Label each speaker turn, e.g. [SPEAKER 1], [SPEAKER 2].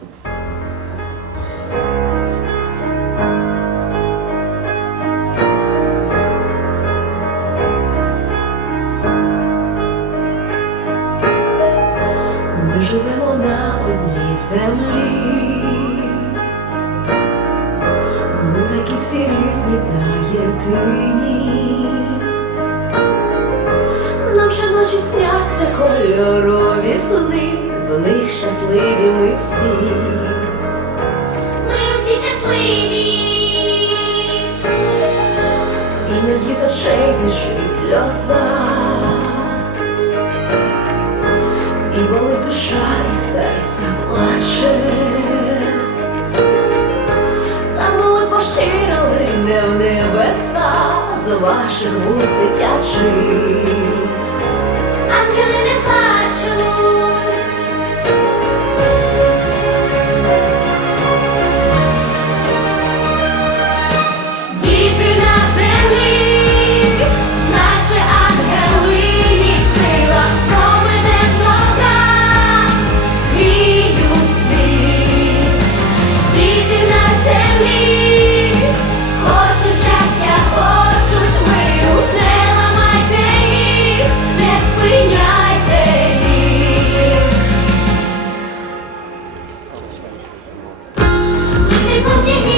[SPEAKER 1] Ми живемо на одній землі, ми такі всі різні та єдині, нам ще ночі сняться кольори щасливі ми всі,
[SPEAKER 2] ми всі щасливі,
[SPEAKER 1] іноді з очей біжить сльоза, і болить душа, і серце плаче, та молитва щира лине в небеса з ваших вуст дитячих. 恭喜你